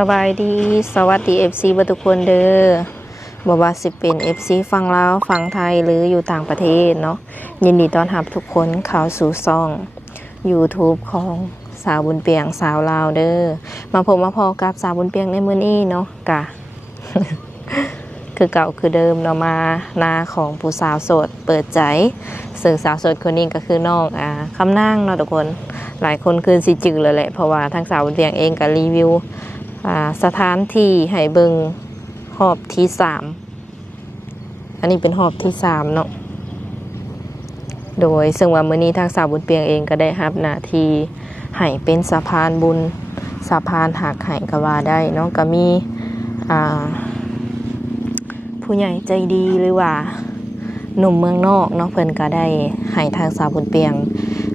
สบายดีสวัสดี FC บัทุกคนเด้อบอกว่าสิเป็น FC ฝั่งลาวฝั่งไทยหรืออยู่ต่างประเทศเนาะยินดีต้อนรับทุกคนเข้าสู่ช่อง YouTube ของสาวบุญเปียงสาวลาวเด้อมาพบมาพอกับสาวบุญเปียงในมื้อนี้เนาะกะ คือเก่าคือเดิมเนาะมานาของผู้สาวโสดเปิดใจซึ่งสาวโสดคนนี้ก็คือน้องคำนางเนาะทุกคนหลายคนคือสิจือเลยแหละเพราะว่าทางสาวบุญเปียงเองก็รีวิวสถานที่ให้เบิงหอบที่3อันนี้เป็นหอบที่3เนาะโดยซึ่งว่ามื้อนี้ทางสาวบุญเปียงเองก็ได้รับหน้าที่ให้เป็นสะพานบุญสะพานหักให้ก็ว่าได้เนาะก็มีผู้ใหญ่ใจดีหรือว่าหนุ่มเมืองนอกเนาะเพิ่นก็ได้ให้ทางสาวบุญเปียง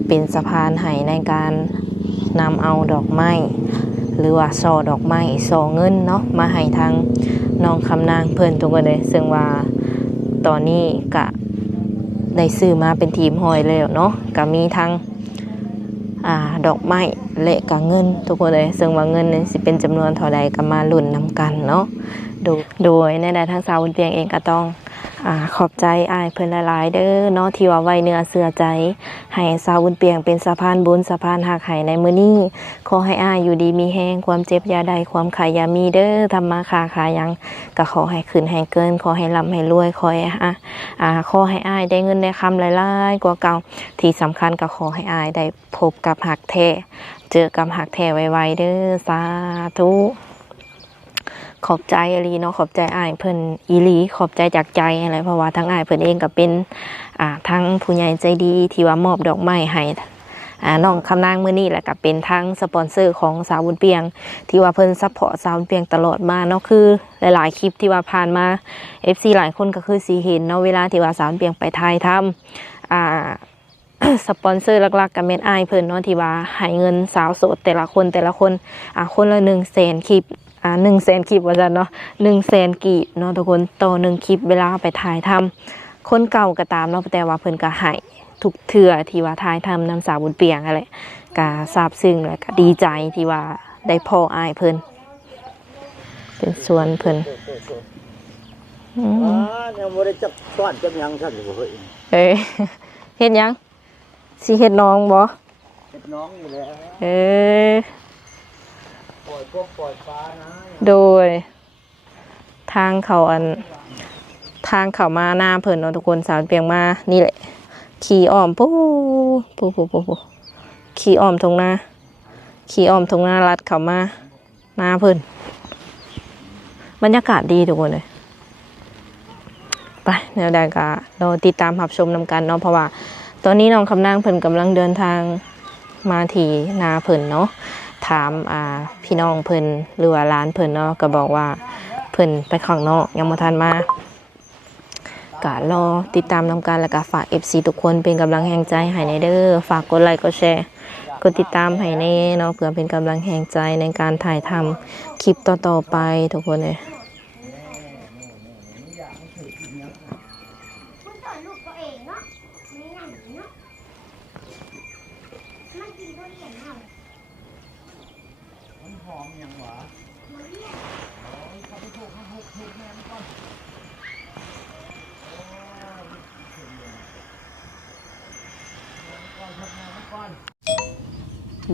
เป็นสะพานให้ในการนำเอาดอกไม้หรือว่าช่อดอกไม้ช่อเงินเนาะมาให้ทางน้องคำนางเพิ่นทุกคนเลยซึ่งว่าตอนนี้ก็ได้ซื้อมาเป็นทีมหอยแล้วเนาะก็มีทั้งดอกไม้และก็เงินทุกคนเลยซึ่งว่าเงินนี่สิเป็นจำนวนเท่าใดก็มาลุ้นนำกันเนาะโดยในใดทางสาวบุญเปียงเองก็ต้องขอบใจอ้ายเพิ่นหลายๆเด้อเนาะที่ว่าไว้เนื้อเชื่อใจให้สาวบุญเปียงเป็นสะพานบุญสะพานหักให้ในมื้อนี้ขอให้อ้ายอยู่ดีมีแฮงความเจ็บอย่าได้ความขายอย่ามีเด้อทำมาค้าขายหยังก็ขอให้ขึ้นให้เกินขอให้ร่ำให้รวยขอให้ขอให้อ้ายได้เงินได้คำหลายๆกว่าเก่าที่สำคัญก็ขอให้อ้ายได้พบกับหักแท้เจอกับหักแท้ไวๆเด้อสาธุขอบใจอลีเนาะขอบใจอ้ายเพิ่นอีหลีขอบใจจากใจอะไรเพราะว่าทั้งอ้ายเพิ่นเองก็เป็นทั้งผู้ใหญ่ใจดีที่ว่ามอบดอกไม้ให้น้องคำนางมื้อนี้แหละก็เป็นทั้งสปอนเซอร์ของสาวบุญเปียงที่ว่าเพิ่นซัพพอร์ตสาวบุญเปียงตลอดมาเนาะคือหลายๆคลิปที่ว่าผ่านมา FC หลายคนก็คือสิเห็นเนาะเวลาที่ว่าสาวบุญเปียงไปถ่ายทำสปอนเซอร์หลักๆก็แม่นอ้ายเพิ่นเนาะที่ว่าให้เงินสาวโสดแต่ละคนคนละ100,000 คลิป100,000 คลิปว่าจันเนาะ100,000 กีบเนาะทุกคนต่อ1 คลิปเวลาไปถ่ายทำคนเก่าก็ตามเนาะแต่ว่าเพิ่นก็ให้ทุกเทื่อที่ว่าถ่ายทำนำสาวบุญเปียงอะไรก็ซาบซึ้งและก็ดีใจที่ว่าได้พ่ออ้ายเพิ่นเป็นส่วนเพิ่นยังบ่ได้จับซ้อนจับหยังซั่นบ่เฮ้ยเอ้ยเฮ็ดหยังสิเฮ็ดน้องบ่เฮ็ดน้องนี่แหละปล่อยฟ้านะโดยทางเขามาหน้าเพิ่นเนาะทุกคนสาวเปียงมานี่แหละขี่อ้อมปุ๊ขี่อ้อมตรงหน้าลัดเข้ามาหน้าเพิ่นบรรยากาศดีทุกคนเลยไปแนวใดก็เราติดตามรับชมนำกันเนาะเพราะว่าตอนนี้น้องคำนางเพิ่นกำลังเดินทางมาที่นาเพิ่นเนาะถามพี่น้องเพิ่นหรือว่าร้านเพิ่นเนาะก็บอกว่าเพิ่นไปข้างนอกยังบ่ทันมาก็รอติดตามนำกันแล้วก็ฝาก FC ทุกคนเป็นกำลังแรงใจให้ในเด้อฝากกดไลค์กดแชร์กดติดตามให้แน่เนาะเพื่อเป็นกำลังแรงใจในการถ่ายทำคลิปต่อๆไปทุกคนเลย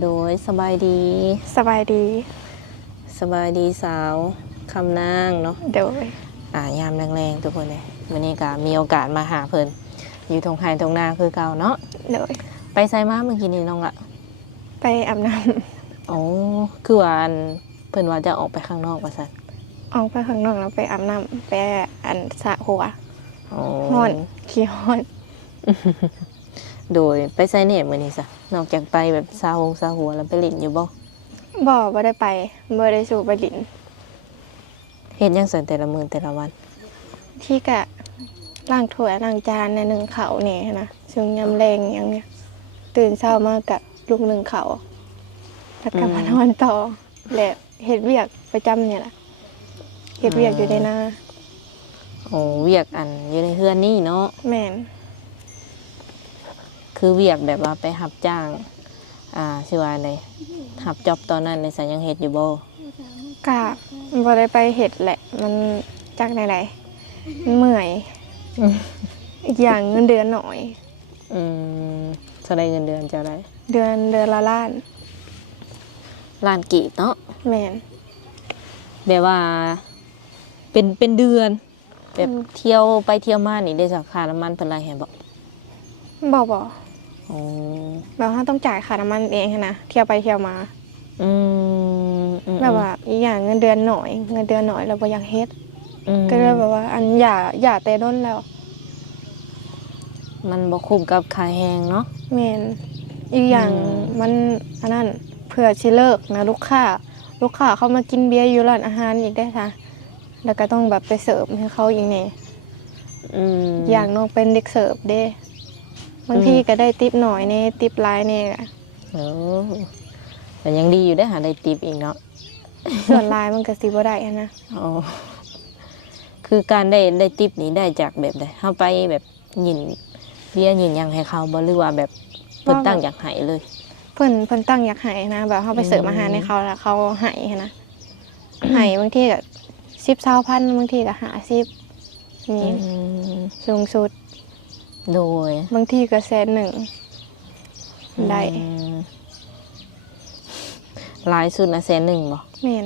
โดยสบายดีสบายดีสาวคำนางเนาะโดยยามแรงๆทุกคนเลยวันนี้ก็มีโอกาสมาหาเพิ่นอยู่ตรงไห้ตรงนาคือเก่าเนาะโดยไปไซมาเมื่อกี้นี้น้องละไปอาบน้ำโอ้คือว่าเพิ่นว่าจะออกไปข้างนอกว่าซั่นออกไปข้างนอกแล้วไปอาบน้ำไปสระหัวฮ้อนขี้ฮ้อนโดยไปไซเน็ตมื้อนี้ซะนอกจากไปแบบซาหัวแล้วไปเล่นอยู่บ่ได้ไปบ่ได้สู่ไปลินเฮ็ดหยังซั่นแต่ละมื้อแต่ละวันที่กะล้างถ้วยล้างจานในนึ่งข้าวนี่นะช่วงยามแรงอย่างเนี้ยตื่นเช้ามากับลูกนึ่งข้าวแล้วก็มานอนต่อและเฮ็ดเวียกประจำเนี่ยล่ะเฮ็ดเวียกอยู่ในนาโอ้เวียกอยู่ในเฮือนนี่เนาะแม่น คือเวียกแบบว่าไปรับจ้างชื่อว่าอะไรรับจ็อบตอนนั้นในสายยังเฮ็ดอยู่บ่ กะบ่ได้ไปเฮ็ดแหละ มันจักไหนๆมันเมื่อยอีกอย่างเงินเดือนน้อย เท่าไรเงินเดือนจะได้ เดือนละล้าน ล้านกีบเนาะ แม่น แบบว่าเป็นเดือนแบบเที่ยวไปเที่ยวมานี่ได้จากค่าน้ำมันเป็นไรเห็นบอก บ่ อ๋อ แบบว่าต้องจ่ายค่าน้ำมันเองหั้นนะเที่ยวไปเที่ยวมา อืม แบบว่าอีกอย่างเงินเดือนน้อยแล้วบ่อยากเฮ็ด ม ก็เลยแบบว่าอันอย่าแต่ด้นแล้ว มันบ่คุ้มกับค่าแห้งเนาะ แม่นอีกอย่างมันอันนั้นเผื่อสิเลิกนะลูกค้าเขามากินเบียร์อยู่ร้านอาหารอีกได้ค่ะแล้วก็ต้องแบบไปเสิร์ฟให้เขาอีกแน่ อย่างน้องเป็นเด็กเสิร์ฟเด้บางทีก็ได้ติปหน่อยนี่ติปหลายนี่ก็ เออแต่ยังดีอยู่ได้หาได้ติปอีกเนาะ ส่วนหลายมันก็สิบ่ได้อะนะ อ๋อคือการได้ติปนี้ได้จากแบบใดเฮาไปแบบหยินเบี้ยหยินหยังให้เขาบ่หรือว่าแบบเพิ่นตั้งอยากให้เลย เพิ่นตั้งอยากให้นะแบบเฮาไปเสิร์ฟอาหารให้เขาแล้วเขาให้นะ ให้บางทีก็10-20,000บางทีก็50นี่สูงสุด โดย บางทีก็100,000ได้ หลายสุดนะ100,000บ่ แม่น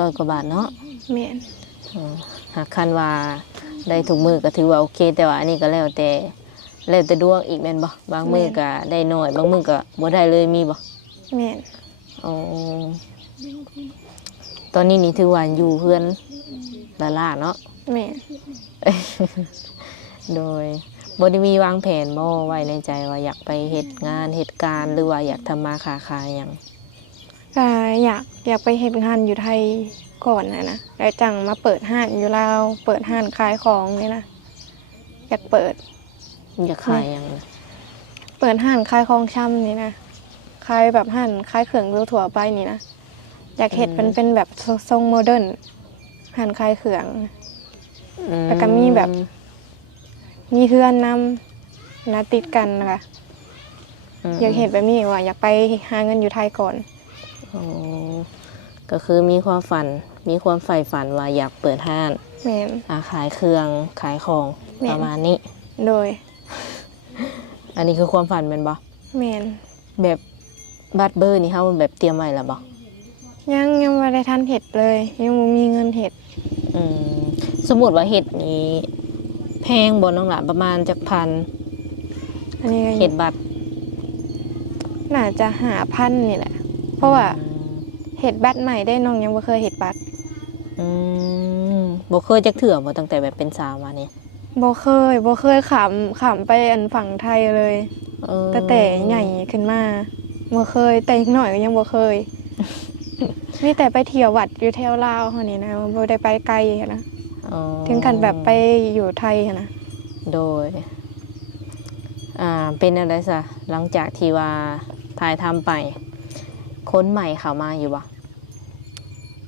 100 กว่าบาทเนาะ แม่น หากคันว่าได้ทุกมือก็ถือว่าโอเค แต่ว่าอันนี้ก็แล้วแต่ดวงอีกแม่นบ่บางมือก็ได้น้อยบางมือก็บ่ได้เลยมีบ่ แม่น อ๋อตอนนี้นี่ถือว่าอยู่เพื่อนละล่าเนาะ แม่น โดยบ่ได้มีวางแผนบ่ไว้ในใจว่าอยากไปเฮ็ดงานเหตุการณ์หรือว่าอยากทำมาค้าขายหยัง ก็อยากไปเฮ็ดงานอยู่ไทยก่อนนะแล้วจังมาเปิดห้างอยู่ลาวเปิดห้างขายของนี่นะอยากเปิด อยากขายหยังนะ เปิดห้างขายของช่ำนี่นะขายแบบห้างขายเครื่องทั่วๆไปนี่นะอยากเห็ดมันเป็นแบบทรงโมเดิร์นห้างขายเครื่อง แล้วก็มีแบบ มีเพื่อนนำนะติดกันนะคะอยากเห็นแบบนี้ว่าอยากไปหาเงินอยู่ไทยก่อน อ๋อก็คือมีความใฝ่ฝันว่าอยากเปิดห้าง แม่น ขายเครื่องขายของ แม่น ประมาณนี้ โดย อันนี้คือความฝันแม่นบ่ แม่น แบบบัตรเบอร์นี่เฮาแบบเตรียมไว้แล้วบ่ ยังไม่ได้ทันเห็ดเลยยังบ่มีเงินเห็ด สมมุติว่าเฮ็ดนี้แพงบ่น้องหล่ะประมาณจักพัน อันนี้ก็ เฮ็ดบัตร น่าจะ5,000นี่แหละ เพราะว่าเห็ดบัตรใหม่ได้น้องยังบ่เคยเห็ดบัตร บ่เคยจักเถื่อบ่ตั้งแต่แบบเป็นสาวมานี่ บ่เคยขำไปอันฝั่งไทยเลย แต่ใหญ่ขึ้นมาบ่เคยแต่อีกหน่อยก็ยังบ่เคย มีแต่ไปเที่ยววัดอยู่แถวลาวเฮานี่นะบ่ได้ไปไกลหั้นนะ อ๋อ ถึงกันแบบไปอยู่ไทยหั้นนะ โดยเป็นอะไรซะหลังจากที่ว่าถ่ายทำไปคนใหม่เข้ามาอยู่บ่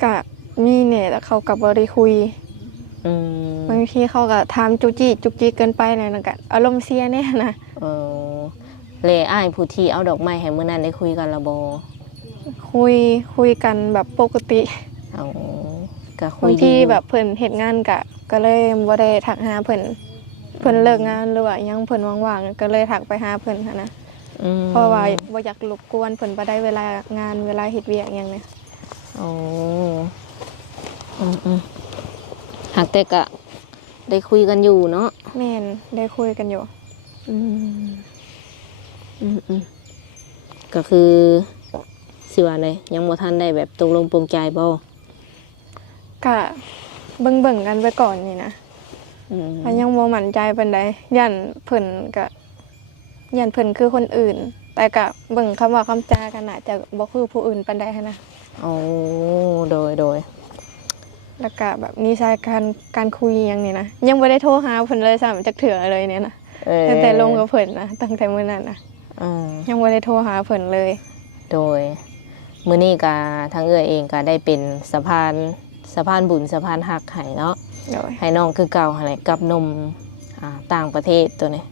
ก็มีเนี่ยแล้วเขาก็บ่ได้คุย บางทีเขาก็ถามจุกจิกเกินไปหน่อยนึงก็อารมณ์เสียแน่นะ เลยอ้ายผู้ที่เอาดอกไม้ให้มื้อนั้นได้คุยกันและบ่ คุยกันแบบปกติ เอาก็คุ บาย ง ดี ที อยู่ แบบเพิ่นเฮ็ดงานก็เลยบ่ได้ทักหาเพิ่นเลิกงานหรือว่ายังเพิ่นว่างๆก็เลยทักไปหาเพิ่นหั้นนะ เพราะว่าบ่อยากรบกวนเพิ่นบ่ได้เวลางานเวลาเฮ็ดเวียกหยังเนี่ย โอ้หากแต่ก็ได้คุยกันอยู่เนาะ แม่นได้คุยกันอยู่ ก็คือสิว่าเลยยังบ่ทันได้แบบตกลงปรงใจบ่ ก็เบิ่งกันไปก่อนนี่นะก็ยังบ่มั่นใจปานใดย่านเพิ่นคือคนอื่น แต่ก็เบิ่งคำว่าคำจากันน่าจะบ่คือผู้อื่นปานใดหั้นนะ โอ้โดย แล้วก็แบบนิสัยการคุยหยังนี่นะยังบ่ได้โทรหาเพิ่นเลยซ้ำจักเทื่อเลยเนี่ยนะตั้งแต่ลงกับเพิ่นนะตั้งแต่มื้อนั้นนะยังบ่ได้โทรหาเพิ่นเลย โดยมื้อนี้ก็ทางเอื้อเองก็ได้เป็นสะพานบุญสะพานหักให้เนาะ โดย ให้น้องคือเก่าหั่นแหละกับหนมต่างประเทศตัวนี้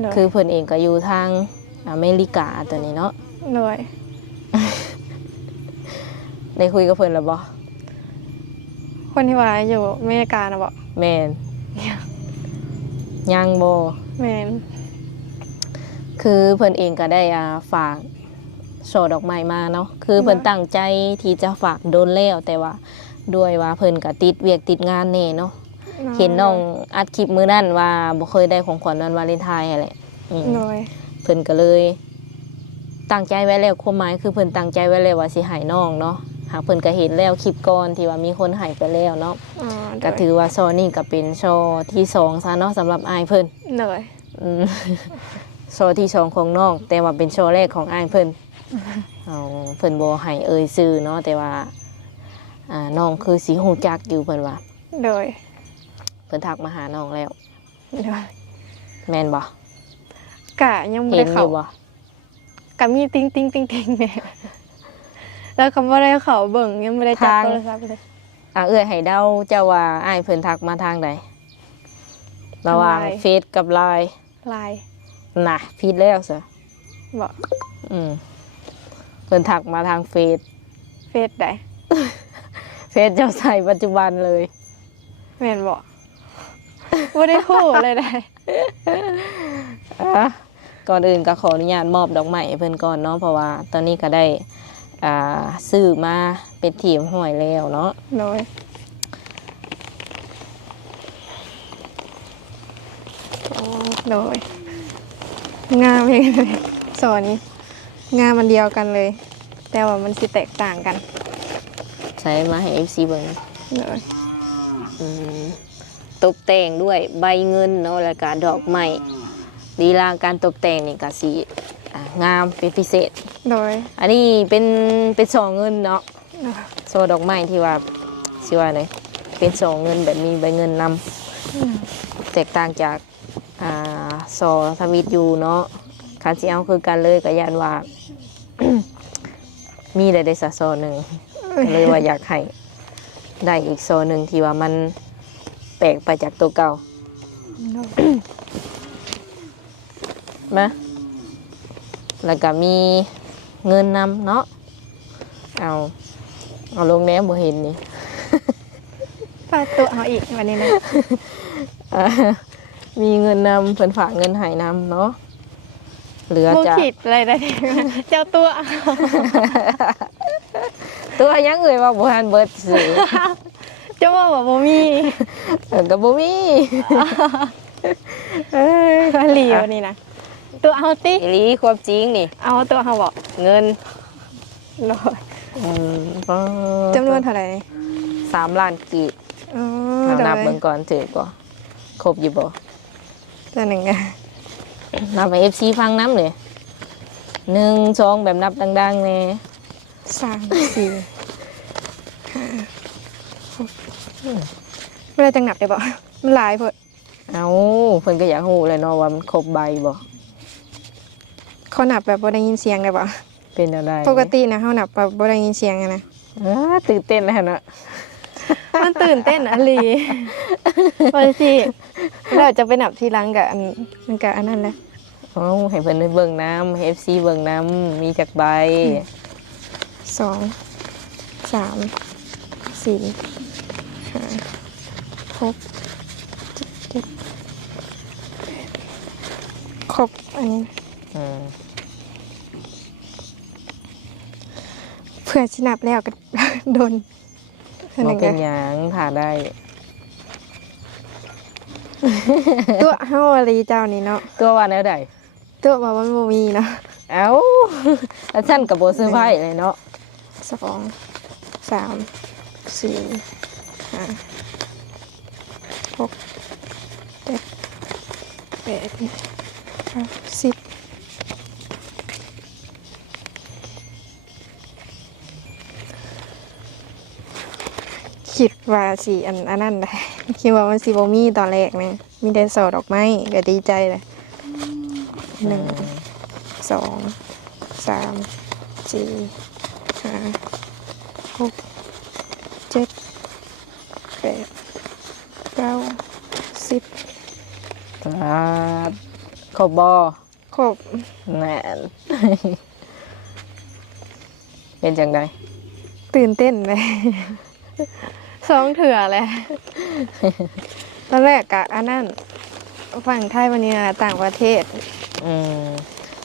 โดย คือเพิ่นเองก็อยู่ทางอเมริกาตัวนี้เนาะ โดย ใน ได้คุยกับเพิ่นแล้วบ่ คนที่ว่าอยู่อเมริกานะบอก แม่นยังบ่ แมน คือเพิ่นเองก็ได้ฝากช่อดอกไม้มาเนาะคือเพิ่นตั้งใจที่จะฝากโดนแล้วแต่ว่าด้วยว่าเพิ่นก็ติดเวียกติดงานแน่เนาะเห็นน้องอัดคลิปมื้อนั้นว่าบ่เคยได้ของขวัญวันวาเลนไทน์นั่นแหละโดย เพิ่นก็เลยตั้งใจไว้แล้วความหมายคือเพิ่นตั้งใจไว้แล้วว่าสิให้น้องเนาะหากเพิ่นก็เห็นแล้วคลิปก่อนที่ว่ามีคนให้ไปแล้วเนาะ อ๋อ ก็ถือว่าโชว์นี่ก็เป็นโชว์ที่2ซะเนาะสำหรับอ้ายเพิ่น โดย อืม โชว์ที่2ของน้องแต่ว่าเป็นโชว์แรกของอ้ายเพิ่นเอาเพิ่นบ่ให้เอ่ยชื่อเนาะแต่ว่าน้องคือสิฮู้จักอยู่เพิ่นว่า โดย เพิ่นทักมาหาน้องแล้ว โดย แม่นบ่ กะยังไม่ เห็ ได้ นอ เขา ยู่บ่ กะมีติ้งติ้งติ้งติ้งเนี่ยแล้วคำว่าได้เขาเบิ่งยังไม่ได้จับโทรศัพท์เลย เอื้อยให้เดาเจ้าว่าอ้ายเพิ่นทักมาทางใดระหว่าง ทาง LINE เฟซกับ LINE ลาย น่ะผิดแล้วซะ บอก เพิ่นทักมาทางเฟซ เฟซได้ เฟซเจ้าใส่ปัจจุบันเลย แมนบอกไม่ได้คู่เลยได้ ก่อนอื่นก็ขออนุญาตมอบดอกไม้ให้เพิ่นก่อนเนาะเพราะว่าตอนนี้ก็ได้ซื้อมาเป็นทีมห้อยแล้วเนาะ โดยอ๋อโดยงามเองเลยสอนนี้งามมันเดียวกันเลย แต่ว่ามันสิแตกต่างกัน ใช้มาให้ FC เบิ่ง โดย อืมตกแต่งด้วยใบเงินเนาะแล้วก็ดอกไม้ลีลาการตกแต่งนี่ก็สิงามเป็นพิเศษ โดย อันนี้เป็นซองเงินเนาะโซดอกไม้ที่ว่าสิว่าไงเป็นซองเงินแบบมีใบเงินนำแตกต่างจากซอทวิตอยู่เนาะคันสิเอาคือกันเลยก็ยันว่า มีได้สักซอหนึ่งก็เลยว่าอยากให้ได้อีกซอหนึ่งที่ว่ามันแปลกไปจากตัวเก่ามาแล้วก็มีเงินนำเนาะเอาลงแน้บ่เห็นนี่ ฟาดตัวเอาอีกวันนี้นะ มีเงินนำเพิ่นฝากเงินให้นำเนาะเหลือ มู จาก ขิดอะไรได้ เจ้าตัว ตัวยังเอ่ยว่าบ่ทันเบิดสิ เจ้าว่าแบบบ่มี ก็บ่มี เอ้ยว่าหลีวันนี้นะตัวเอาติ อีหลีความจริงนี่ เอาตัวเอาบอก เงิน ร้อย ก็ จำนวนเท่าไหร่ 3 ล้านกีบ อ๋อ เอานับ โด เบิ่ ย งก่อนถือบ่ครบอยู่บ่ ตัวหนึ่งอะ นับให้ FC ฟังนำเลย1 2แบบนับดังๆแน่ 3 4 5 6ไม่ได้จังหนับได้บ่มันหลายเพิ่น เอ้าเพิ่นก็อยากฮู้เลยเนาะว่ามันครบใบบ่ เขาหนับแบบบ่ได้ยินเสียงได้บ่ เป็นอะไร ปกตินะเขาหนับแบบบ่ได้ยินเสียงอะนะ ตื่นเต้นแล้วเนาะ มันตื่นเต้นอะลีว่าสิเราจะไปหนับทีหลังกับอันมันกับอันนั้นแหละ เอ้าให้เพิ่นได้เบิ่งน้ำให้ FC เบิ่งน้ำมีจักใบ 2 3 4 5 6 7 ครบอันนี้ อืม เพื่อชินับแล้วก็ โดนอันห บ่ นึ่ง เป็น นะ หยังถ่าได้ ตัวเฮาอะไรเจ้านี่เนาะ ตัวว่าแนวใด ตัวว่ามันบ่มีเนาะ เอ้า แล้วฉันก็บ่เซอร์ไพรส์เลยเนาะ 2 3 4 5 6 7 8 9 10คิดว่าสิอันนั้นได้ คิดว่ามันสิบ่มีตอนแรกนะมีแต่สอดอกไม้ก็ดีใจเลย1 2 3 4 5 6 7 8 9 10 ครบบ่ ครบ แน่น เป็นจังได ตื่นเต้นเลย สองเถื่อเลยตอนแรกกะอันนั้นฝั่งไทยวันนี้ต่างประเทศ อืม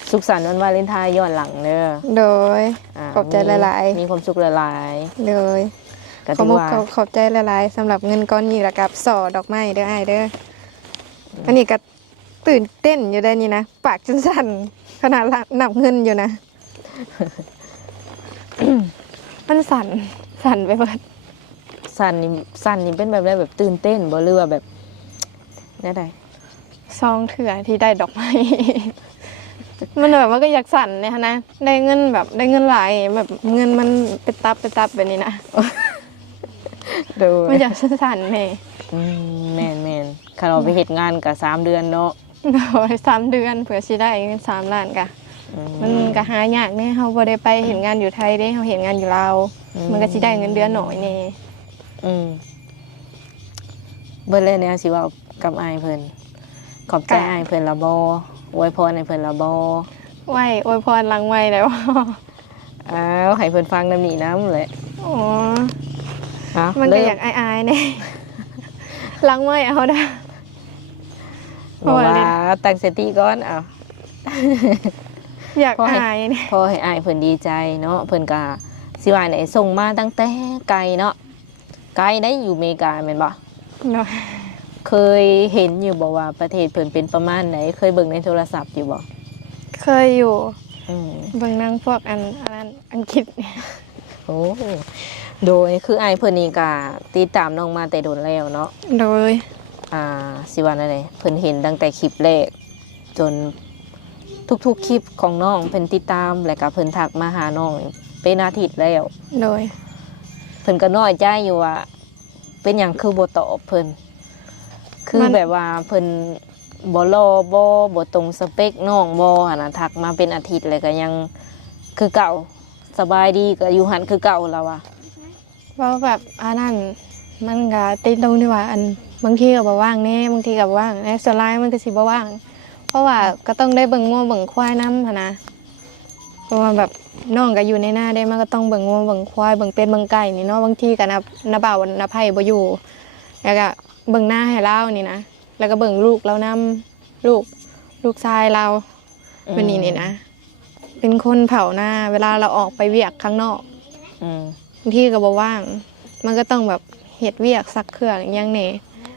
สุขสันต์วันวาเลนไทน์ย้อนหลังเด้อ โดย า ขอบใจหลาย มีความสุขหลาย ๆโดย ๆก็ ขอ ถื บ อ คุณ ว่า ขอบใจหลายๆสำหรับเงินก้อนนี้แล้วกับส่อดอกไม้เด้อไอ้ายเด้ออันนี้ก็ตื่นเต้นอยู่ได้นี่นะปากจนสั่นขนาดนับเงินอยู่นะ มันสั่นไปหมด สั่นนี่เป็นแบบไรแบบตื่นเต้นบ่หรือว่าแบบแน่ใด ซองเถื่อที่ได้ดอกไม้ มันแบบว่าก็อยากสั่นเนี่ยนะได้เงินแบบได้เงินหลายแบบเงินมันไปตับแบบนี้นะ โดย มันอยากสั่นเลย แม่นๆถ้าเราไปเฮ็ดงานก็3เดือนเนาะ โดย3 เดือนเผื่อสิได้เงิน3 ล้านกะ มันก็หายากเนี่ยเขาบ่ได้ไปเห็นงานอยู่ไทยเด้เขาเห็นงานอยู่ลาวมันก็สิได้เงินเดือนหน่อยนี่ เบิ่เลยเนี่ยสิเว่ากับอายเพิ่นขอบใจอายเพิ่นละบ่อวยพรให้เพิ่นละบ่ ไหวอวยพรหลังไหวแล้ว อ้าวให้เพิ่นฟังนำนี้นำแหละ อ๋อ ฮะ มันก็ เริ่ อยากอายๆเนี่ย หลังไหวเอาได้ บอกว่าตั้งสติก่อนเอา อยากอายเนี่ย พอให้อายเพิ่นดีใจเนาะเพิ่นก็สิว่าไหนส่งมาตั้งแต่ไกลเนาะไกลได้อยู่อเมริกาแม่นบ่ เนาะ เคยเห็นอยู่บ่ว่าประเทศเพิ่นเป็นประมาณไหนเคยเบิ่งในโทรศัพท์อยู่บ่ เคยอยู่ อืม เบิ่งหนังพวกอันนั้นอังกฤษเนี่ย โอ้โดยคืออายเพิ่นนี่ก็ติดตามน้องมาแต่โดนแล้วเนาะ โดย สิว่าอะไรเพิ่นเห็นตั้งแต่คลิปแรกจนทุกๆคลิปของน้องเพิ่นติดตามแล้วก็เพิ่นทักมาหาน้องเป็นอาทิตย์แล้ว โดย เพิ่นก็น้อยใจอยู่ว่าเป็นหยังคือบ่ตอบเพิ่นคือแบบว่าเพิ่นบ่รอบ่ตรงสเปคน้องบ่หั่นน่ะทักมาเป็นอาทิตย์แล้วก็ยังคือเก่าสบายดีก็อยู่หันคือเก่าแล้วอ่ะ เพราะแบบอันนั้นมันก็ติดตรงที่ว่าอันบางทีก็บ่ว่างแน่บางทีก็บ่ว่างในส่วนหลายมันก็สิบ่ว่าง เพราะว่าก็ต้องได้เบิ่งงัวเบิ่งควายนำหั่นนะเพราะว่าแบบน้องก็อยู่ในหน้าได้มันก็ต้องเบิ่งงัวเบิ่งควายเบิ่งเป็ดเบิ่งไก่นี่เนาะบางทีก็นาบ่าวนาไผบ่อยู่แล้วก็เบิ่งหน้าให้เรานี่นะแล้วก็เบิ่งลูกเรานำลูกชายเราเป็นนี่นะเป็นคนเผาหน้าเวลาเราออกไปเวียกข้างนอก อืม บางทีก็บ่ว่าง มันก็ต้องแบบเฮ็ดเวียกซักเครื่องอหยังนี่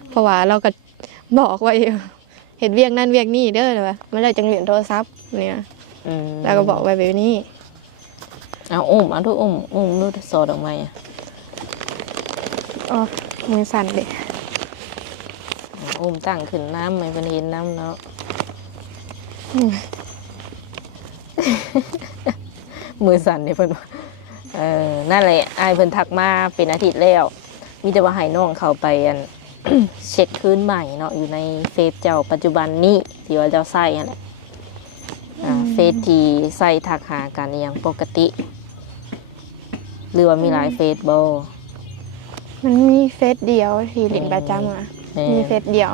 เพราะว่าเราก็บอกไว้อยู่เฮ็ดเวียกนั่นเวียกนี่เด้อว่ามันเลยจังเรียนโทรศัพท์เนี่ย อืม แล้วก็บอกไว้แบบนี้ เอาเอาทุกดูสอดออกมาอ่ะ อ๋อมือสั่นเด้ ตั้งขึ้นน้ำให้เพิ่นเห็นน้ำเนาะ มือสั่นนี่เพิ่นว่านั่นแหละอายเพิ่นทักมาเป็นอาทิตย์แล้ว มีแต่ว่าให้น้องเข้าไปอัน เช็คคืนใหม่เนาะอยู่ในเฟซเจ้าปัจจุบันนี้ที่ว่าเจ้าใส่นั่นแหละเฟซที่ใส่ทักหากันอหย่างปกติ หรือว่ามีหลายเฟซบ่ มันมีเฟซเดียวที่เล่นประจำอ่ะ แม่ มีเฟซเดียว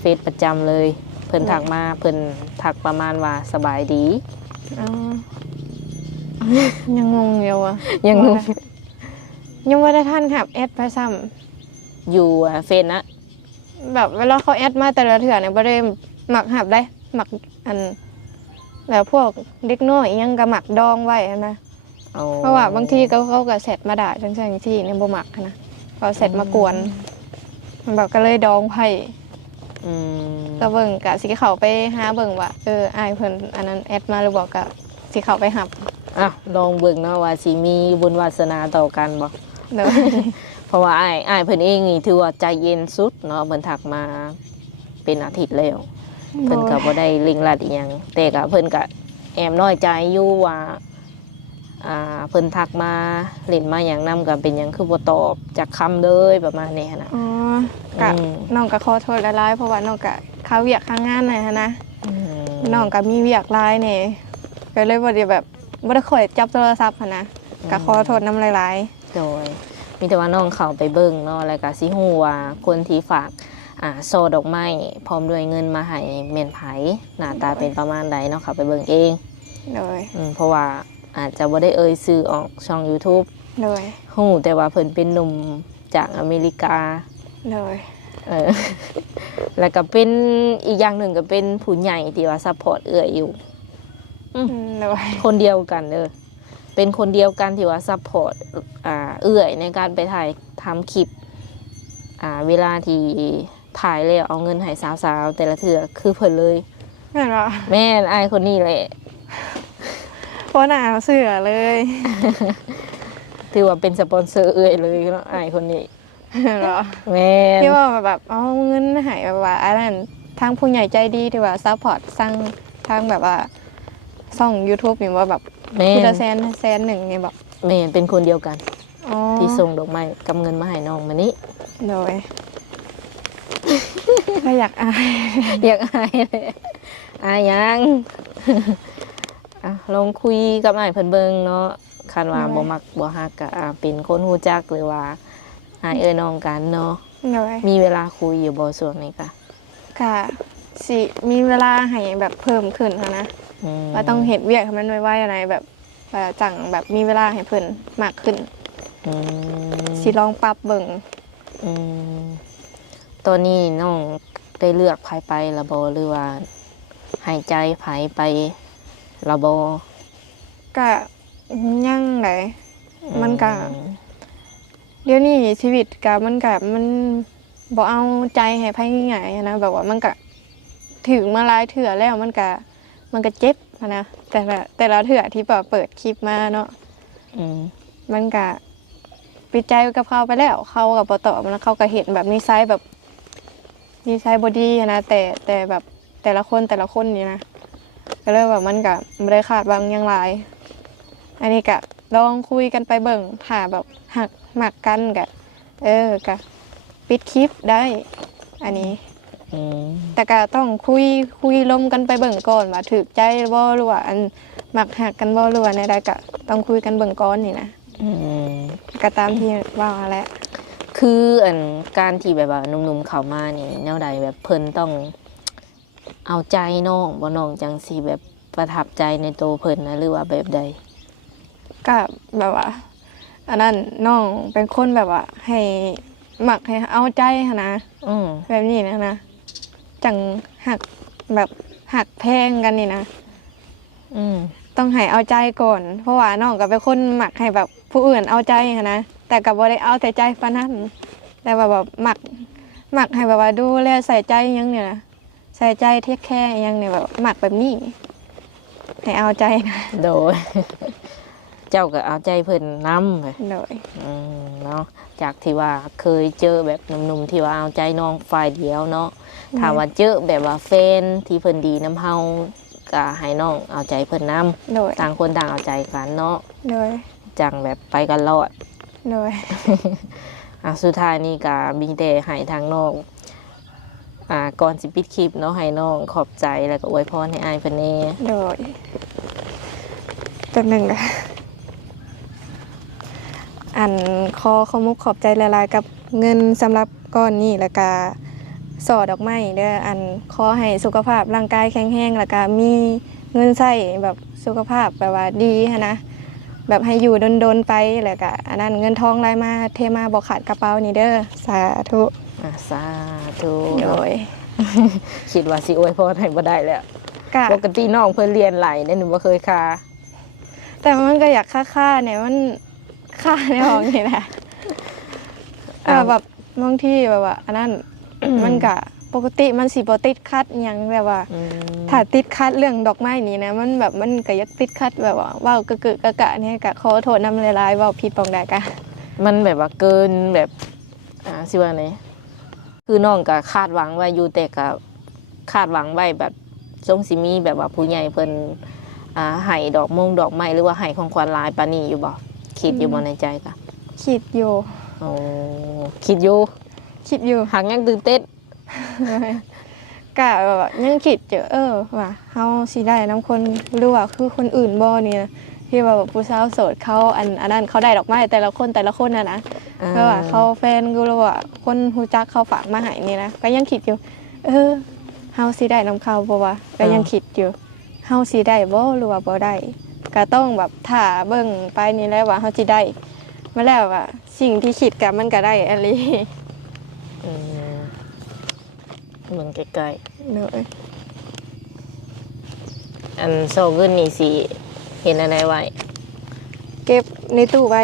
เฟซประจำเลย เพิ่นทักมาเพิ่นทักประมาณว่าสบายดี อ๋อยังงงอยู่อ่ะ ยังงง ยังบ่ได้ทันครับแอดไปซ้ำ อยู่เฟซนะ แบบเวลาเขาแอดมาแต่ละเถื่อเนี่ยบ่ได้หมักหับได้หมักอันแล้วพวกเด็กน้อยอิหยังก็หมักดองไว้นะ อ๋อ เพราะว่าบางทีเขาก็เสร็จมาด่าจังๆที่เนี่ยบ่หมักนะเขาเสร็จมากวนมันแบบก็เลยดองไผ่ อืม ก็เบิ่งกะสิเขาไปหาเบิ่งว่าอายเพิ่นอันนั้นแอดมาหรือบอกกะสิเขาไปหับ ลองเบิ่งเนาะว่าสิมีบุญวาสนาต่อกันบ่ เด้อ เพราะว่าอ้ายเพิ่นเองนี่ถือว่าใจเย็นสุดเนาะเพิ่นทักมาเป็นอาทิตย์แล้ว เพิ่นก็บ่ได้เร่งรัดอีหยังแต่ก็เพิ่นก็แอบน้อยใจอยู่ว่าเพิ่นทักมาเล่นมาหยังนำก็เป็นหยังคือบ่ตอบจากคำเลยประมาณนี้หั้นน่ะ อ๋อกะ อืม น้องก็ขอโทษหลายๆเพราะว่าน้องก็เข้าเวียกข้างงานหน่อยหั้นนะ อืม น้องก็มีเวียกหลายนี่ก็เลยบ่ได้แบบบ่ได้ค่อยจับโทรศัพท์หั้นนะก็ขอโทษนำหลาย โดยมีแต่ว่าน้องเข้าไปเบิ่งเนาะแล้วก็สิฮู้ว่าคนที่ฝากโซดอกไม้พร้อมด้วยเงินมาให้แม่นไผหน้าตาเป็นประมาณใดเนาะเข้าไปเบิ่งเอง ๆโดย เพราะว่าอาจจะบ่ได้เอ่ยชื่อออกช่อง YouTube โดย ฮู้แต่ว่าเพิ่นเป็นหนุ่มจากอเมริกา โดย เออ แล้วก็เป็นอีกอย่างหนึ่งก็เป็นผู้ใหญ่ที่ว่าซัพพอร์ตเอื้อยอยู่ โดย คนเดียวกันเป็นคนเดียวกันที่ว่าซัพพอร์ตเอื้อยในการไปถ่ายทำคลิปเวลาที่ถ่ายแล้วเอาเงินให้สาวๆแต่ละเทื่อคือเพิ่นเลย แม่นบ่ แม่นอ้ายคนนี้แหละ บ่น่าเอาเสือเลย ถือว่าเป็นสปอนเซอร์เอื้อยเลยเนาะอ้ายคนนี้ เหรอ แม่น ที่ว่าแบบเอาเงินให้แบบว่าอันนั้นทางผู้ใหญ่ใจดีที่ว่าซัพพอร์ตสร้างทางแบบว่าช่อง YouTube นี่ว่าแบบ แม่ ผู้ น ละแสนหนึ่งนี่แบบ แม่นเป็นคนเดียวกัน อ๋อ ที่ส่งดอกไม้กับเงินมาให้น้องมานี้ โดยก็อยากอาย อยากอายเลยอายยัง ลองคุยกับอ้ายเพิ่นเบิ่งเนาะคันว่าบ่มักบ่ฮักก็เป็นคนฮู้จักหรือว่าอ้ายน้องกันเนาะ โดย มีเวลาคุยอยู่บ่ช่วงนี้ก็ ค่ะสิมีเวลาให้แบบเพิ่มขึ้นค่ะนะ ว่าต้องเห็นเวียกให้มันไว้ๆอะไรแบบจังแบบมีเวลาให้เพิ่นมากขึ้น อืม สิลองปรับเบิ่ง อืมตอนนี้น้องได้เลือกไผไปละบ่หรือว่าให้ใจไผไปละบ่ ก็ยังไดมันก็เดี๋ยวนี้ชีวิตก็มันบ่เอาใจให้ไผง่ายๆนะแบบว่ามันก็ถึงมาหลายเทื่อแล้วมันก็เจ็บอะนะแต่ละเทื่อที่แบบเปิดคลิปมาเนาะ อืม มันก็ปิดใจกับเขาไปแล้วเขากับบ่ตอบแล้วเขาก็เห็นแบบนิสัยแบบนิสัยบ่ดีอะนะแต่แบบแต่ละคนนี่นะก็เลยแบบมันก็บ่ได้คาดหวังหยังหลาย อันนี้ก็ลองคุยกันไปเบิ่งถ้าแบบหักมักกันก็ก็ปิดคลิปได้ อันนี้ อืม แต่ก็ต้องคุยลมกันไปเบิ่งก่อนว่าถูกใจบ่หรือว่าอันมักหักกันบ่หรือว่าในใดก็ต้องคุยกันเบิ่งก่อนนี่นะ อืม ก็ตามที่ว่าแหละ คือการที่แบบว่าหนุ่มๆเข้ามานี่แนวใดแบบเพิ่นต้องเอาใจน้องบ่น้องจังสิแบบประทับใจในตัวเพิ่นนะหรือว่าแบบใด ก็แบบว่า อันนั้นน้องเป็นคนแบบว่า ให้หมักให้เอาใจหั้นนะ อืม แบบนี้นะจังหักแบบหักแพงกันนี่นะ อืม ต้องให้เอาใจก่อน เพราะว่าน้องก็เป็นคนหมักให้แบบผู้อื่นเอาใจหั้นนะแต่ก็บ่ได้เอาแต่ใจปานนั้นแต่ว่าแบบหมักให้แบบว่าดูแลใส่ใจอิหยังเนี่ยนะใส่ใจเทคแคร์อิหยังเนี่ยแบบหมักแบบนี้ให้เอาใจนะ โดย เจ้าก็เอาใจเพิ่นนำเลย โดย เนาะจากที่ว่าเคยเจอแบบหนุ่มๆที่ว่าเอาใจน้องฝ่ายเดียวเนาะถามว่าเจอแบบว่าแฟนที่เพิ่นดีนำเฮาก็ให้น้องเอาใจเพิ่นนำ โดย ต่างคนต่างเอาใจกันเนาะ โดย จังแบบไปกันรอด โดย สุดท้ายนี่ก็มีแต่ให้ทางน้องก่อนสิปิดคลิปเนาะให้น้องขอบใจแล้วก็อวยพรให้อ้ายเพิ่นแน่ โดยตัวหนึ่งอะอันขอมุกขอบใจละลายๆกับเงินสำหรับก้อนนี้แล้วก็สอดอกไม้เด้ออันขอให้สุขภาพร่างกายแข็งแรงแล้วก็มีเงินใช้แบบสุขภาพแบบว่าดีหั้นนะแบบให้อยู่ดนๆไปแล้วก็อันนั้นเงินทองไหลมาเทมาบ่ขาดกระเป๋านี่เด้อสาธุ สาธุ โดย คิดว่าสิอวยพรให้บ่ได้แล้ว กะ ปกติน้องเพิ่นเรียนไหลได้หนูบ่เคยคา แต่มันก็อยากค่าเนี่ยมันค่าในห้องนี่แหละ แบบบางที่แบบว่าอันนั้น มันก็ปกติมันสิบ่ติดคัดอิหยังแบบว่า ถ้าติดคัดเรื่องดอกไม้นี่นะมันแบบมันก็อยักติดคัดแบบว่าเว้ากะกะกะเนี่ยก็ขอโทษนำหลายๆเว้าผิดปองใดกะ มันแบบว่าเกินแบบสิว่าไงคือน้องก็คาดหวังไว้อยู่แต่ก็คาดหวังไว้แบบทรงสิมีแบบว่าผู้ใหญ่เพิ่นให้ดอกไม้หรือว่าให้ของขวัญหลายปานนี้อยู่บ่คิดอยู่บ่ในใจก็ คิดอยู่ โอ้คิดอยู่ คิดอยู่ หักยังตื่นเต้น กะแบบว่ายังคิดเจอว่าเฮาสิได้นํคนหรือว่าคือคนอื่นบ่เนี่ยที่ว่าแบบผู้สาวโสดเขาอันนั้นเขาได้ดอกไม้แต่ละคนน่ะนะเพราะว่าเขาแฟนกูหรือว่าคนรู้จักเขาฝากมาให้นี่นะก็ยังคิดอยู่ เฮาสิได้นำเขาบ่วะก็ยังคิดอยู่เฮาสิได้บ่หรือว่าบ่ได้ก็ต้องแบบถ้าเบิ่งไปนี่แหละว่าเฮาสิได้ มาแล้วอ่ะสิ่งที่คิดกับมันก็ได้อะไร อืมเมืองใกล้ โดย ๆอันโซเงินนี่สิเห็นอะไรไว้ เก็บในตู้ไว้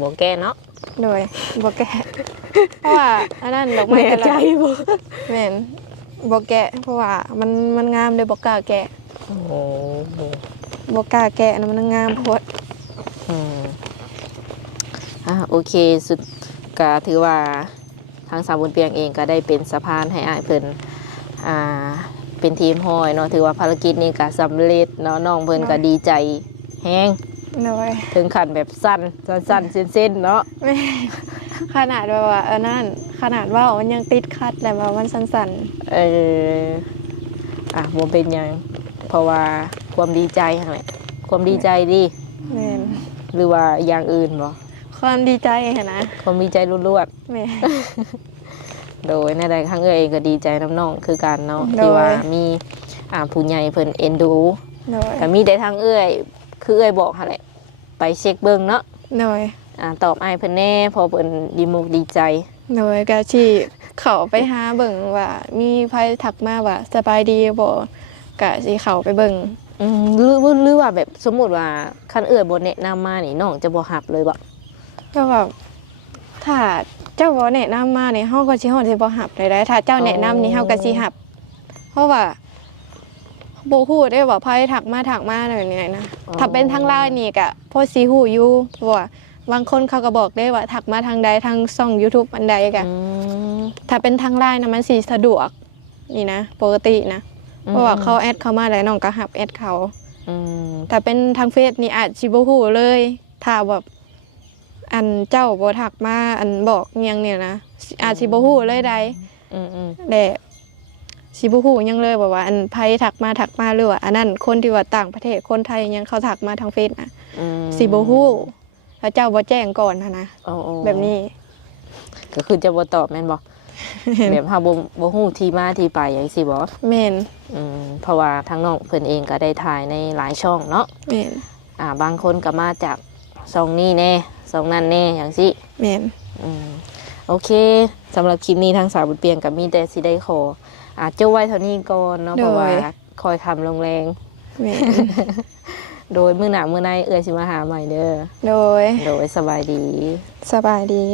บ่แก้เนาะ โดยบ่แกะ เพราะว่าอันนั้นดอกไม้แต่ละ บ่ แม่นบ่แกะเพราะว่ามันงามเลยบ่กล้าแกะ โอ้โห บ่กล้าแกะนะมันงามโพด อืมโอเคสุดก็ถือว่าทางสาวบุญเปียงเองก็ได้เป็นสะพานให้อ้ายเพิ่นเป็นทีมห้อยเนาะถือว่าภารกิจนี้ก็สำเร็จเนาะน้องเพิ่นก็ดีใจแฮง โดย ถึงขั้นแบบสั้นเส้นๆเนาะ แม่ขนาดแบบว่าอันนั้นขนาดว่ามันยังติดขัดแต่ว่ามันสั้น บ่เป็นหยังเพราะว่าความดีใจหั่นแหละความดีใจดี ๆแม่น หรือว่าอย่างอื่นบ่ ความดีใจหั่นนะ ความดีใจล้วน แม่ ๆโดยในใดครั้งเองก็ดีใจน้ำน้องคือกันเนาะ โดย ที่ว่ามีผู้ใหญ่เพิ่นเอ็นดู โดย ก็มีแต่ทางคือบอกหั่นแหละไปเช็คเบิ่งเนาะ โดย ตอบอ้ายเพิ่นแน่พอเพิ่นดีมุกดีใจ โดยก็ที่เขาไปหาเบิ่งว่ามีไผทักมาว่าสบายดีบ่ก็สิเข้าไปเบิ่ง หรือว่าแบบสมมุติว่าคันบ่แนะนำมานี่น้องจะบ่รับเลยบ่ ก็แบบถ้าเจ้าบ่แนะนำมานี่เฮาก็สิฮอดสิบ่รับได้ถ้าเจ้าแนะนำนี่เฮาก็สิรับเพราะว่าบ่ฮู้ได้ว่าไผทักมาแบบนี้นะถ้าเป็นทางไลน์นี่ก็พอสิฮู้อยู่เพราะว่าบางคนเขาก็บอกได้ว่าทักมาทางใดทางช่อง YouTube อันใดก็ ถ้าเป็นทางไลน์นะมันสิสะดวกนี่นะปกตินะเพราะว่าเขาแอดเข้ามาแล้วน้องก็หับแอดเขาถ้าเป็นทางเฟซนี่อาจสิบ่ฮู้เลยถ้าแบบอันเจ้าบ่ทักมาอันบอกอิหยังเนี่ยนะอาจสิบ่ฮู้เลยใดแต่สิบ่ฮู้หยังเลยแบบว่าอันไผทักมาหรือว่าอันนั้นคนที่ว่าต่างประเทศคนไทยยังเขาทักมาทางเฟซน่ะสิบ่ฮู้ถ้าเจ้าบ่แจ้งก่อนนะแบบนี้ ก็คือจะบ่ตอบแม่นบ่ แบบเฮาบ่ฮู้ที่มาที่ไปจังซี่บ่ แม่น เพราะว่าทางน้องเพิ่นเองก็ได้ถ่ายในหลายช่องเนาะ แม่น บางคนก็มาจากช่องนี้แน่ช่องนั้นแน่จังซี่ แม่น โอเคสำหรับคลิปนี้ทางสาวบุญเปียงก็มีแต่สิได้ขอเจ้าไว้เท่านี้ก่อนเนาะเพราะว่าคอยคำลงแรง แม่น โดยมื้อหน้ามื้อในสิมาหาใหม่เด้อ โดย โดยสบายดี สบายดี